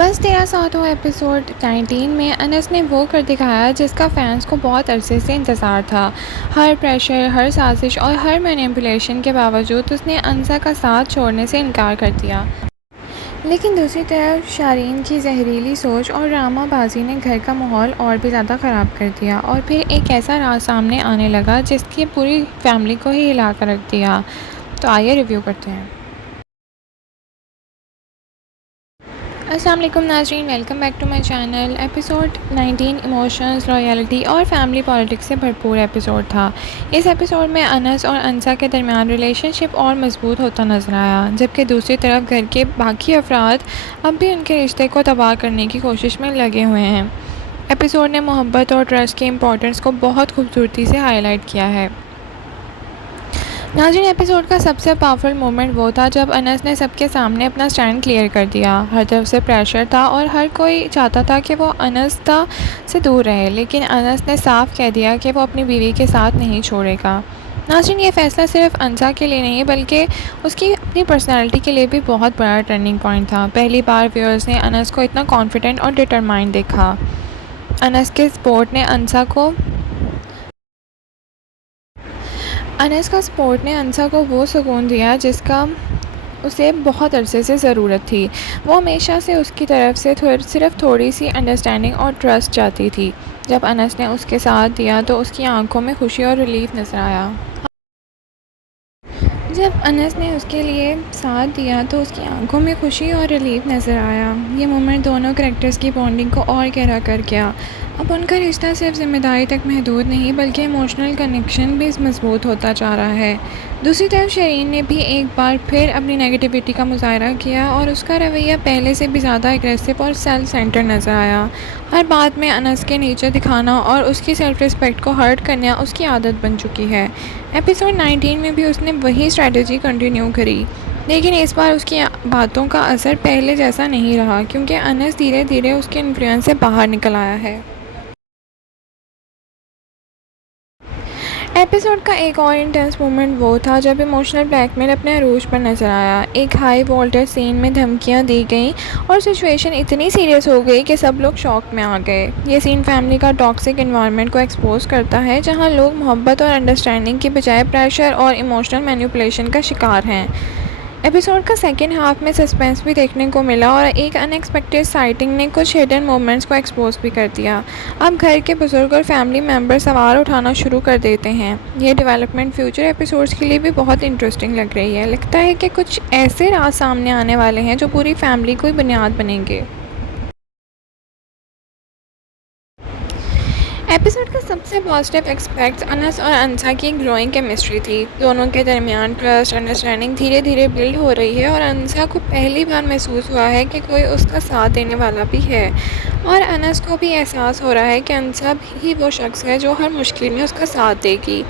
बस तेरा सातवां एपिसोड 19 में अनस ने वो कर दिखाया जिसका फैंस को बहुत अरसे से इंतज़ार था। हर प्रेशर, हर साजिश और हर मैनिपुलेशन के बावजूद उसने अंसा का साथ छोड़ने से इनकार कर दिया। लेकिन दूसरी तरफ शारीन की जहरीली सोच और ड्रामाबाजी ने घर का माहौल और भी ज़्यादा ख़राब कर दिया और फिर एक ऐसा राज सामने आने लगा जिसकी पूरी फैमिली को ही हिला कर रख दिया। तो आइए रिव्यू करते हैं। अस्सलाम वालेकुम नाज़रीन, welcome back to my channel. Episode 19 emotions, loyalty और फैमिली पॉलिटिक्स से भरपूर एपिसोड था। इस एपिसोड में अनस और अंसा के दरमियान रिलेशनशिप और मजबूत होता नजर आया, जबकि दूसरी तरफ घर के बाकी अफराद अब भी उनके रिश्ते को तबाह करने की कोशिश में लगे हुए हैं। एपिसोड ने मोहब्बत और ट्रस्ट के इम्पोर्टेंस को बहुत खूबसूरती से हाईलाइट किया है। नाज़रीन, एपिसोड का सबसे पावरफुल मोमेंट वो था जब अनस ने सबके सामने अपना स्टैंड क्लियर कर दिया। हर तरफ से प्रेशर था और हर कोई चाहता था कि वो अनस्ता से दूर रहे, लेकिन अनस ने साफ कह दिया कि वो अपनी बीवी के साथ नहीं छोड़ेगा। नाज़रीन, ये फ़ैसला सिर्फ अंसा के लिए नहीं बल्कि उसकी अपनी पर्सनैलिटी के लिए भी बहुत बड़ा टर्निंग पॉइंट था। पहली बार व्यूअर्स ने अनस को इतना कॉन्फिडेंट और डिटरमाइंड देखा। अनस के सपोर्ट ने अंसा को वो सुकून दिया जिसका उसे बहुत अरसे से ज़रूरत थी। वो हमेशा से उसकी तरफ से सिर्फ थोड़ी सी अंडरस्टैंडिंग और ट्रस्ट चाहती थी। जब अनस ने उसके साथ दिया तो उसकी आंखों में खुशी और रिलीफ नज़र आया। ये मोमेंट दोनों कैरेक्टर्स की बॉन्डिंग को और गहरा कर गया। अब उनका रिश्ता सिर्फ जिम्मेदारी तक महदूद नहीं बल्कि इमोशनल कनेक्शन भी मजबूत होता जा रहा है। दूसरी तरफ शरीन ने भी एक बार फिर अपनी नेगेटिविटी का मुजाहरा किया और उसका रवैया पहले से भी ज़्यादा एग्रेसिव और सेल्फ सेंटर नज़र आया। हर बात में अनस के नीचे दिखाना और उसकी सेल्फ रिस्पेक्ट को हर्ट करना उसकी आदत बन चुकी है। एपिसोड 19 में भी उसने वही स्ट्रेटजी कंटिन्यू करी, लेकिन इस बार उसकी बातों का असर पहले जैसा नहीं रहा क्योंकि अनस धीरे धीरे उसके इन्फ्लुएंस से बाहर निकल आया है। एपिसोड का एक और इंटेंस मोमेंट वो था जब इमोशनल ब्लैकमेल अपने अरूज पर नजर आया। एक हाई वोल्टेज सीन में धमकियां दी गईं और सिचुएशन इतनी सीरियस हो गई कि सब लोग शॉक में आ गए। ये सीन फैमिली का टॉक्सिक एनवायरनमेंट को एक्सपोज करता है, जहां लोग मोहब्बत और अंडरस्टैंडिंग के बजाय प्रेशर और इमोशनल मैनिपुलेशन का शिकार हैं। एपिसोड का सेकेंड हाफ में सस्पेंस भी देखने को मिला और एक अनएक्सपेक्टेड साइटिंग ने कुछ हिडन मोमेंट्स को एक्सपोज भी कर दिया। अब घर के बुजुर्ग और फैमिली मेम्बर सवाल उठाना शुरू कर देते हैं। ये डेवलपमेंट फ्यूचर एपिसोड्स के लिए भी बहुत इंटरेस्टिंग लग रही है। लगता है कि कुछ ऐसे राज सामने आने वाले हैं जो पूरी फैमिली को ही बुनियाद बनेंगे। एपिसोड का सबसे पॉजिटिव एक्सपेक्ट अनस और अंसा की ग्रोइंग केमिस्ट्री थी। दोनों के दरमियान ट्रस्ट, अंडरस्टैंडिंग धीरे धीरे बिल्ड हो रही है और अंसा को पहली बार महसूस हुआ है कि कोई उसका साथ देने वाला भी है, और अनस को भी एहसास हो रहा है कि अंसा ही वो शख्स है जो हर मुश्किल में उसका साथ देगी।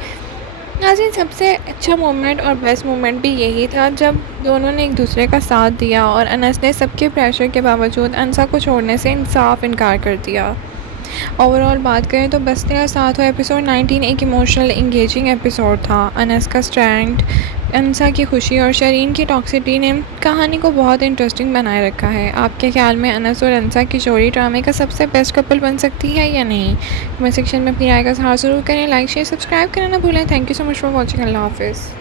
नाज़रीन, सबसे अच्छा मोमेंट और बेस्ट मोमेंट भी यही था जब दोनों ने एक दूसरे का साथ दिया और अनस ने सबके प्रेशर के बावजूद अंसा को छोड़ने से साफ इनकार कर दिया। ओवरऑल बात करें तो बस तेरा साथ हो एपिसोड 19 एक इमोशनल इंगेजिंग एपिसोड था। अनस का स्ट्रेंथ, अंसा की खुशी और शरीन की टॉक्सिसिटी ने कहानी को बहुत इंटरेस्टिंग बनाए रखा है। आपके ख्याल में अनस और अंसा की जोड़ी ड्रामे का सबसे बेस्ट कपल बन सकती है या नहीं? कमेंट सेक्शन में अपनी राय का इज़हार ज़रूर करें। लाइक शेयर सब्सक्राइब करना ना भूलें। Thank you so much for watching. Allah हाफिज़।